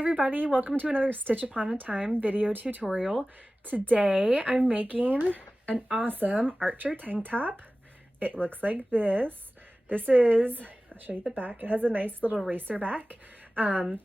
everybody, welcome to another Stitch Upon a Time video tutorial. Today I'm making an awesome Archer tank top. It looks like this. This is, I'll show you the back. It has a nice little racer back. I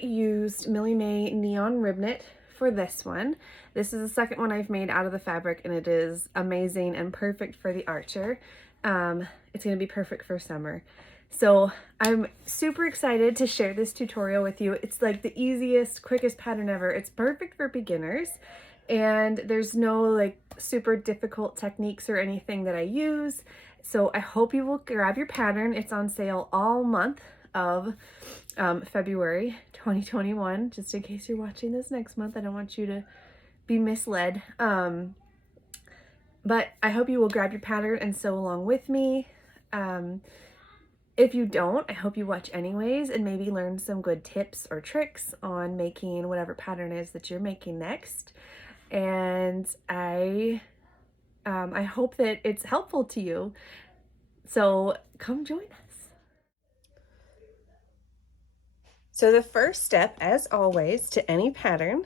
used Millie Mae Neon Rib Knit for this one. This is the second one I've made out of the fabric and it is amazing and perfect for the Archer. It's going to be perfect for summer. So I'm super excited to share this tutorial with you. It's like the easiest, quickest pattern ever. It's perfect for beginners and there's no like super difficult techniques or anything that I use. So I hope you will grab your pattern. It's on sale all month of February 2021, just in case you're watching this next month. I don't want you to be misled. But I hope you will grab your pattern and sew along with me. If you don't, I hope you watch anyways and maybe learn some good tips or tricks on making whatever pattern is that you're making next. And I hope that it's helpful to you. So come join us. So the first step, as always, to any pattern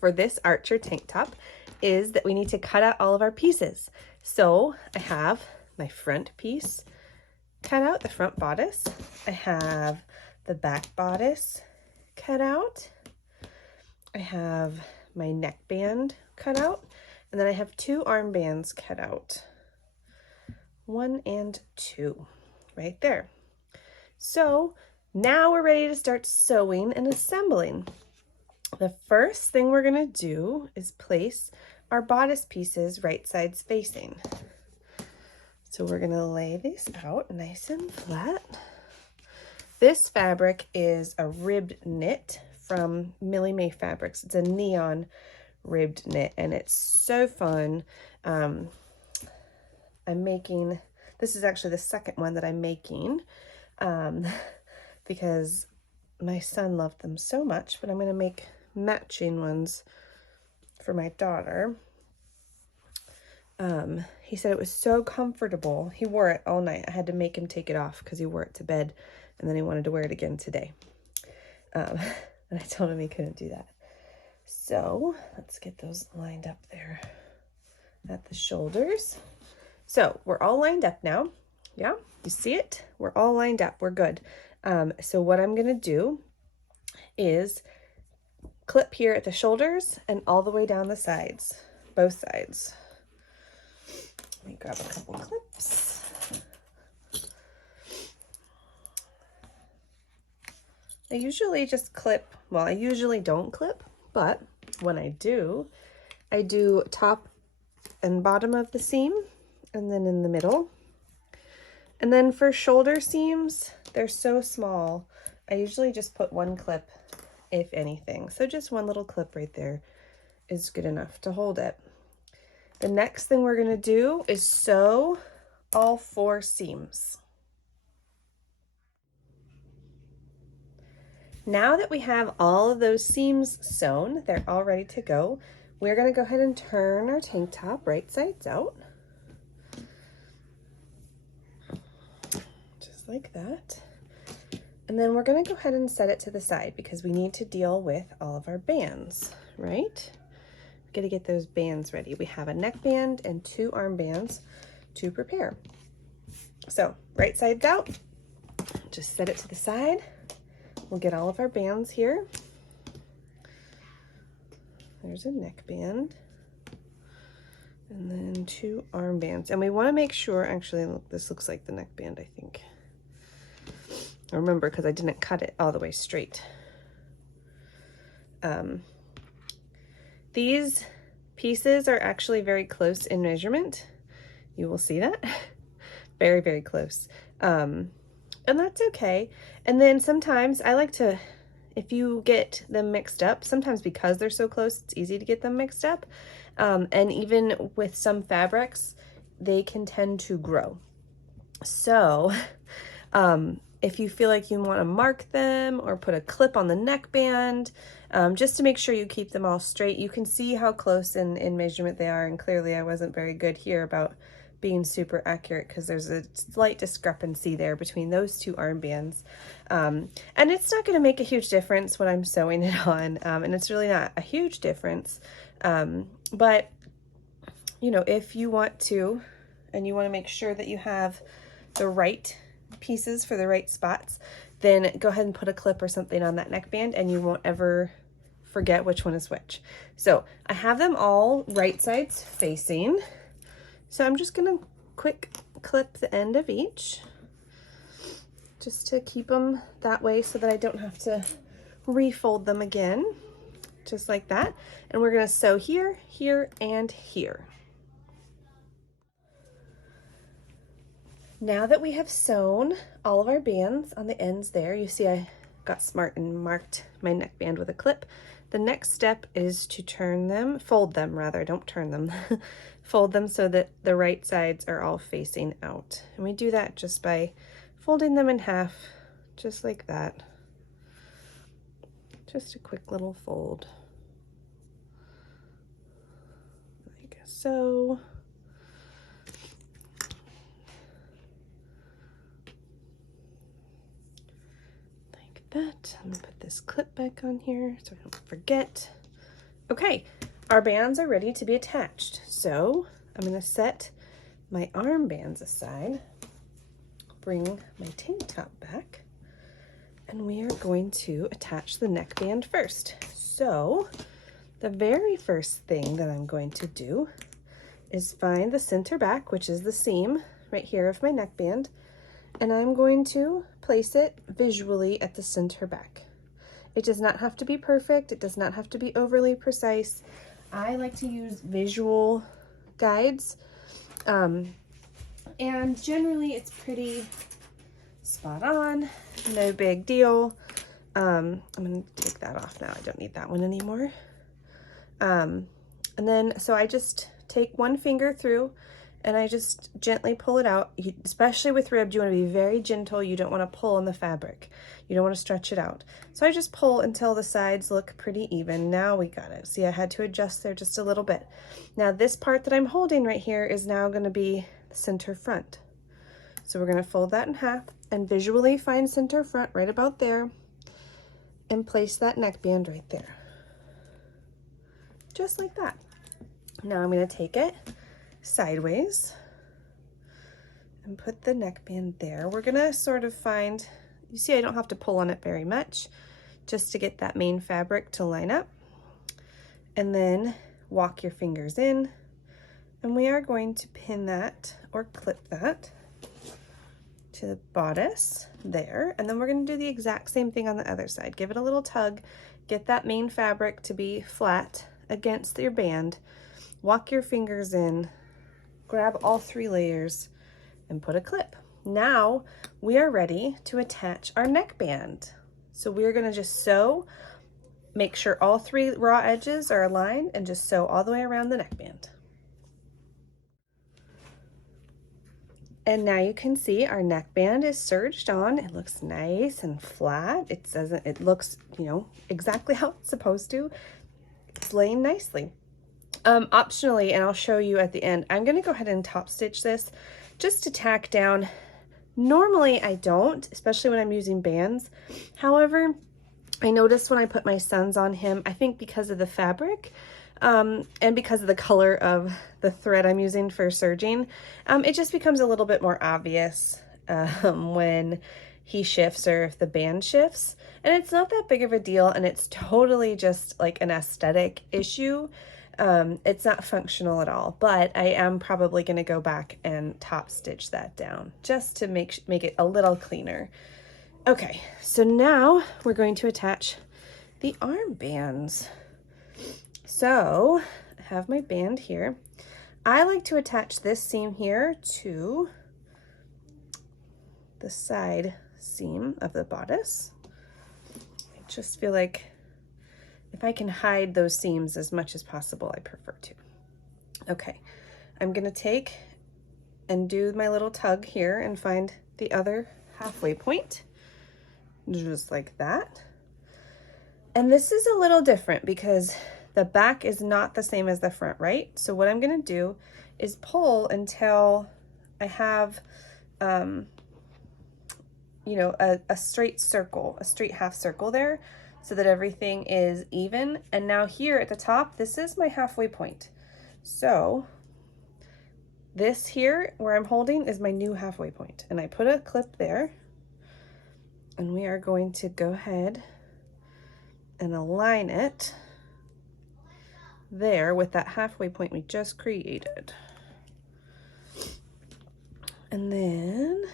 for this Archer tank top is that we need to cut out all of our pieces. So I have my front piece cut out, the front bodice. I have the back bodice cut out. I have my neckband cut out. And then I have two armbands cut out. 1 and 2 right there. So now we're ready to start sewing and assembling. The first thing we're going to do is place our bodice pieces right sides facing. So we're going to lay these out nice and flat. This fabric is a ribbed knit from Millie Mae Fabrics. It's a neon ribbed knit and it's so fun. I'm making, this is actually the second one that I'm making because my son loved them so much, but I'm going to make matching ones for my daughter. He said it was so comfortable. He wore it all night. I had to make him take it off because he wore it to bed and then he wanted to wear it again today. And I told him he couldn't do that. So let's get those lined up there at the shoulders. So we're all lined up now. Yeah, you see it? We're all lined up. We're good. So what I'm going to do is clip here at the shoulders and all the way down the sides, both sides. Let me grab a couple clips. I usually just clip, well, I usually don't clip, but when I do top and bottom of the seam and then in the middle. And then for shoulder seams, they're so small. I usually just put one clip, if anything. So just one little clip right there is good enough to hold it. The next thing we're going to do is sew all 4 seams. Now that we have all of those seams sewn, they're all ready to go. We're going to go ahead and turn our tank top right sides out. Just like that. And then we're going to go ahead and set it to the side because we need to deal with all of our bands, right? Got to get those bands ready. We have a neckband and 2 armbands to prepare. So right sides out, just set it to the side. We'll get all of our bands here. There's a neckband and then 2 armbands. And we want to make sure, actually, look, this looks like the neckband, I think. I remember because I didn't cut it all the way straight. These pieces are actually very close in measurement. You will see that. Very, very close. And that's okay. And then sometimes I like to, if you get them mixed up, sometimes because they're so close, it's easy to get them mixed up. And even with some fabrics, they can tend to grow. So, if you feel like you want to mark them or put a clip on the neckband, just to make sure you keep them all straight. You can see how close in measurement they are, and clearly I wasn't very good here about being super accurate because there's a slight discrepancy there between those two armbands. And it's not going to make a huge difference when I'm sewing it on, and it's really not a huge difference. But, you know, if you want to, and you want to make sure that you have the right pieces for the right spots, then go ahead and put a clip or something on that neckband and you won't ever forget which one is which. So I have them all right sides facing. So I'm just gonna quick clip the end of each just to keep them that way so that I don't have to refold them again, just like that. And we're gonna sew here, here, and here. Now that we have sewn all of our bands on the ends there, you see I got smart and marked my neckband with a clip. The next step is to turn them, fold them rather, don't turn them. Fold them so that the right sides are all facing out. And we do that just by folding them in half, just like that. Just a quick little fold. Like so. That. I'm gonna put this clip back on here so I don't forget. Okay, our bands are ready to be attached. So I'm gonna set my armbands aside, bring my tank top back, and we are going to attach the neckband first. So the very first thing that I'm going to do is find the center back, which is the seam right here of my neckband, and I'm going to place it visually at the center back. It does not have to be perfect. It does not have to be overly precise. I like to use visual guides, and generally it's pretty spot on, no big deal. I'm gonna take that off now. I don't need that one anymore. And then, so I just take one finger through and I just gently pull it out. Especially with ribbed, you want to be very gentle. You don't want to pull on the fabric. You don't want to stretch it out. So I just pull until the sides look pretty even. Now we got it. See, I had to adjust there just a little bit. Now this part that I'm holding right here is now going to be center front. So we're going to fold that in half and visually find center front right about there and place that neckband right there. Just like that. Now I'm going to take it sideways and put the neckband there. We're gonna sort of find, you see I don't have to pull on it very much just to get that main fabric to line up, and then walk your fingers in, and we are going to pin that or clip that to the bodice there, and then we're going to do the exact same thing on the other side. Give it a little tug, get that main fabric to be flat against your band, walk your fingers in, grab all 3 layers and put a clip. Now we are ready to attach our neckband. So we're going to just sew, make sure all 3 raw edges are aligned, and just sew all the way around the neckband. And now you can see our neckband is serged on. It looks nice and flat. It looks, you know, exactly how it's supposed to. It's laying nicely. Optionally, and I'll show you at the end, I'm going to go ahead and top stitch this just to tack down. Normally I don't, especially when I'm using bands. However, I noticed when I put my son's on him, I think because of the fabric and because of the color of the thread I'm using for serging, it just becomes a little bit more obvious when he shifts or if the band shifts. And it's not that big of a deal, and it's totally just like an aesthetic issue. It's not functional at all, but I am probably going to go back and top stitch that down just to make it a little cleaner. Okay, so now we're going to attach the armbands. So I have my band here. I like to attach this seam here to the side seam of the bodice. I just feel like if I can hide those seams as much as possible, I prefer to. Okay, I'm gonna take and do my little tug here and find the other halfway point, just like that. And this is a little different because The back is not the same as the front, right? So what I'm gonna do is pull until I have, you know, a straight circle, a straight half circle there, so that everything is even. And now here at the top, this is my halfway point. So this here where I'm holding is my new halfway point, and I put a clip there, and we are going to go ahead and align it there with that halfway point we just created. And then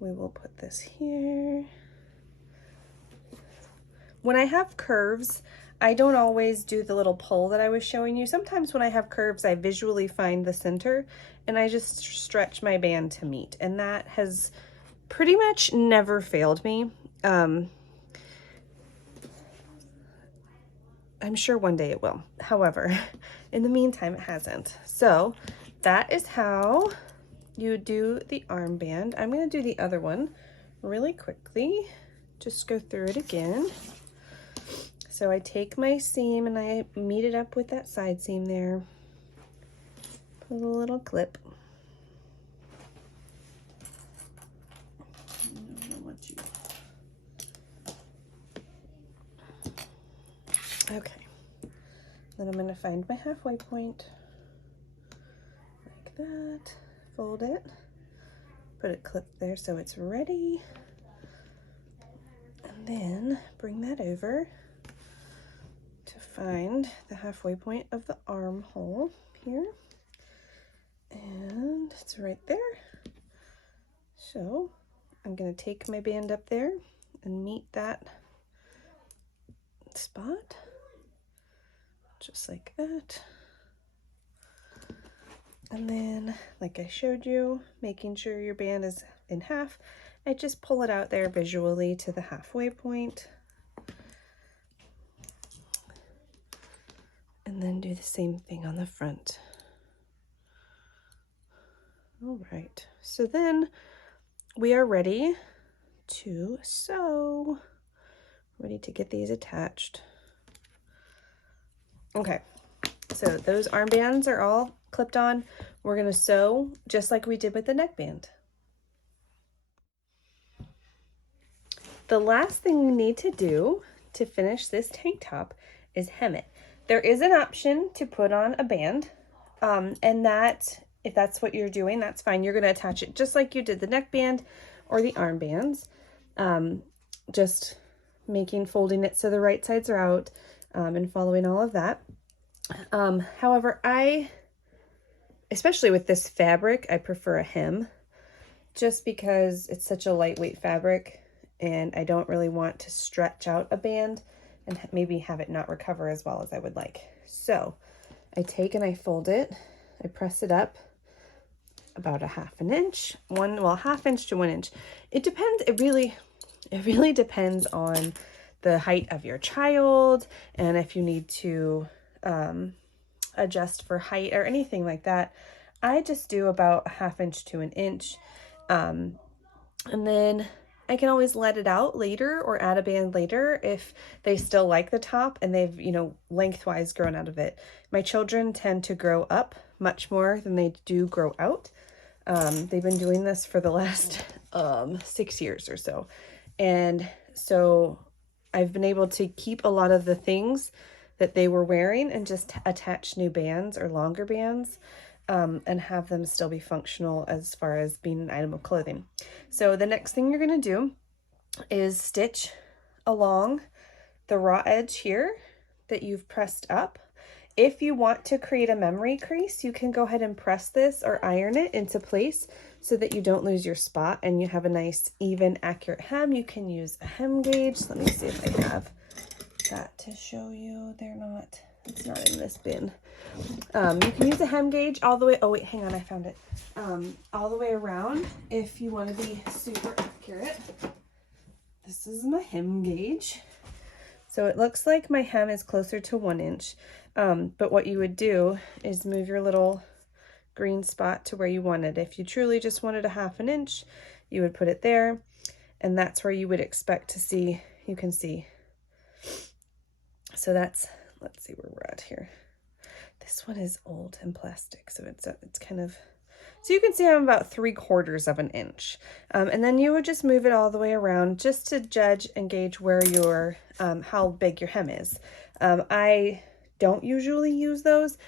we will put this here. When I have curves, I don't always do the little pull that I was showing you. Sometimes when I have curves, I visually find the center and I just stretch my band to meet. And that has pretty much never failed me. I'm sure one day it will. However, in the meantime, it hasn't. So that is how you do the armband. I'm going to do the other one really quickly. Just go through it again. So I take my seam and I meet it up with that side seam there. Put a little clip. Okay. Then I'm going to find my halfway point. Like that. Fold it. Put a clip there so it's ready. And then bring that over to find the halfway point of the armhole here. And it's right there. So I'm going to take my band up there and meet that spot. Just like that. And then, like I showed you, making sure your band is in half, I just pull it out there visually to the halfway point. And then do the same thing on the front. All right, so then we are ready to sew. Ready to get these attached. Okay, so those armbands are all clipped on. We're gonna sew just like we did with the neckband. The last thing we need to do to finish this tank top is hem it. There is an option to put on a band, and that, if that's what you're doing, that's fine. You're gonna attach it just like you did the neckband or the armbands. Just folding it so the right sides are out, and following all of that. However, especially with this fabric, I prefer a hem just because it's such a lightweight fabric and I don't really want to stretch out a band and maybe have it not recover as well as I would like. So I take and I fold it, I press it up about a half inch, half inch to 1 inch. It depends, it really depends on the height of your child and if you need to adjust for height or anything like that. I just do about a half inch to 1 inch. And then I can always let it out later or add a band later if they still like the top and they've, lengthwise grown out of it. My children tend to grow up much more than they do grow out. They've been doing this for the last 6 years or so. And so I've been able to keep a lot of the things that they were wearing and just attach new bands or longer bands, and have them still be functional as far as being an item of clothing. So the next thing you're going to do is stitch along the raw edge here that you've pressed up. If you want to create a memory crease, you can go ahead and press this or iron it into place so that you don't lose your spot and you have a nice, even, accurate hem. You can use a hem gauge. Let me see if I have that to show you. It's not in this bin. You can use a hem gauge all the way, oh wait, hang on, I found it. All the way around if you want to be super accurate. This is my hem gauge. So it looks like my hem is closer to 1 inch. But what you would do is move your little green spot to where you want it. If you truly just wanted a half an inch, you would put it there, and that's where you would expect to see, you can see. So that's let's see where we're at here. This one is old and plastic, so it's kind of, so you can see I'm about 3/4 of an inch. And then you would just move it all the way around just to judge and gauge where your, how big your hem is. I don't usually use those.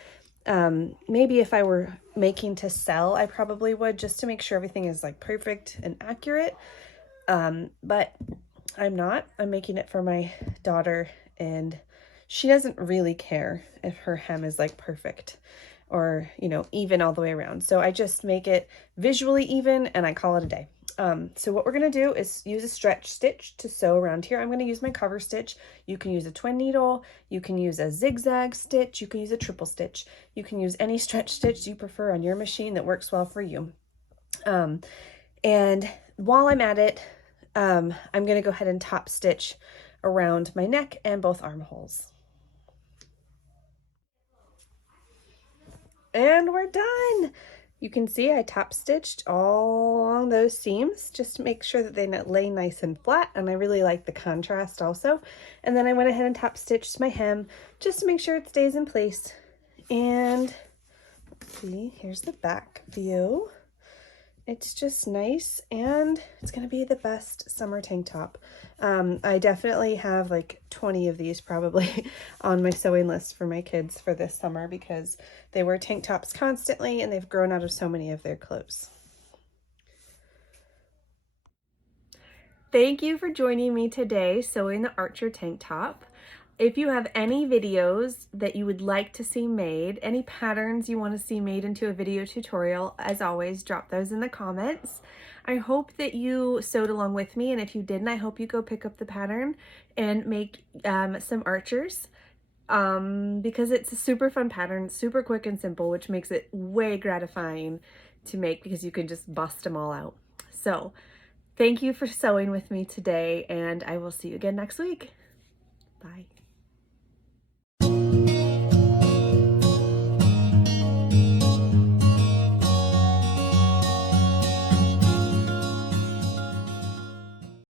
Maybe if I were making to sell, I probably would, just to make sure everything is like perfect and accurate. But I'm not. I'm making it for my daughter, and she doesn't really care if her hem is like perfect or, you know, even all the way around. So I just make it visually even and I call it a day. So what we're going to do is use a stretch stitch to sew around here. I'm going to use my cover stitch. You can use a twin needle. You can use a zigzag stitch. You can use a triple stitch. You can use any stretch stitch you prefer on your machine that works well for you. And while I'm at it, I'm going to go ahead and top stitch around my neck and both armholes. And we're done. You can see I top stitched all along those seams just to make sure that they lay nice and flat, and I really like the contrast also. And then I went ahead and top stitched my hem just to make sure it stays in place. And let's see, here's the back view. It's just nice, and it's going to be the best summer tank top. I definitely have like 20 of these probably on my sewing list for my kids for this summer because they wear tank tops constantly and they've grown out of so many of their clothes. Thank you for joining me today sewing the Archer tank top. If you have any videos that you would like to see made, any patterns you want to see made into a video tutorial, as always, drop those in the comments. I hope that you sewed along with me, and if you didn't, I hope you go pick up the pattern and make some archers because it's a super fun pattern, super quick and simple, which makes it way gratifying to make because you can just bust them all out. So thank you for sewing with me today, and I will see you again next week. Bye.